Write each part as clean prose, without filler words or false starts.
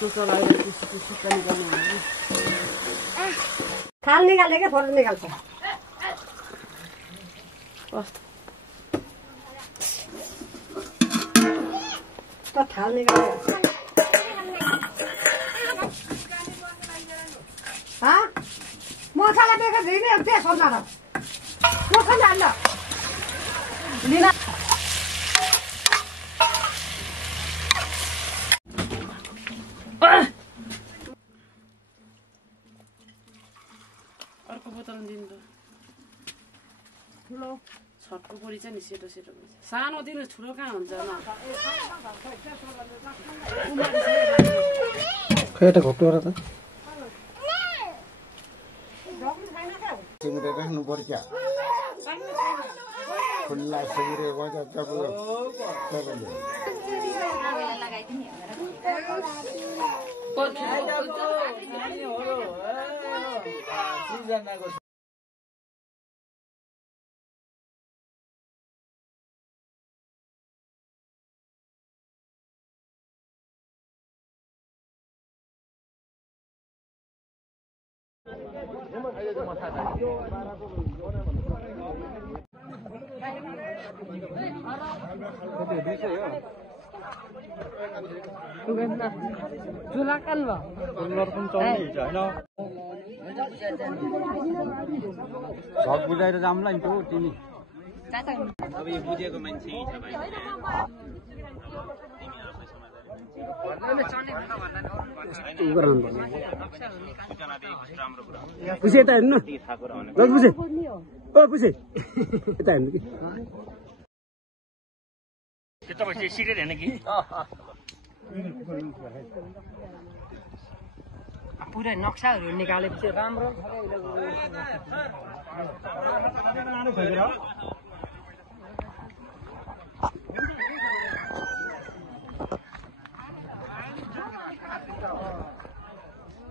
थाल निकाल्यो क्या फोटो निकाल्छ त थाल निकाल्यो मसला बेगर दिने त्यो सोध्न र मसला हाल्न लिन अर्को बोतल दिनु ठुलो छटको बोडी चाहिँ नि सेतो सेतो सानो दिनु ठुलो कहाँ हुन्छ खै त घोक्टो र त सिमरे राख्नु पर्छ खुल्ला सिमरे भन्छ जुलाkan lo उनीहरु पनि चल्ने हुन्छ हैन सब बुझाएर जामला नि त तिमी अब यो बुझेको मान्छे छ भाइ बुझे त हेर्नु बुझे ओ बुझे यता हेर्नु कि त्यो तपाईँ सिक्रेट हेर्नु कि पुरै नक्साहरू निकालेपछि राम्रो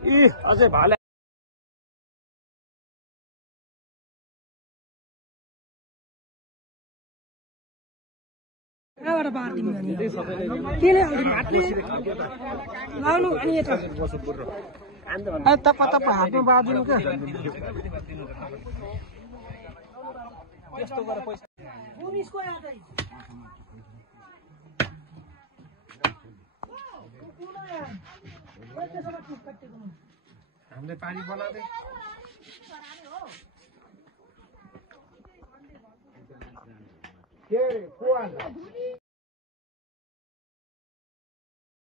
ए अझै भाले कहाँबाट बार्दिनु भने केले हातले लाउनु अनि यता तप तप हातमा बार्दिनु क्या त्यस्तो गरेर पैसा हामीले पानी बनाउँदै के रे को आन्छ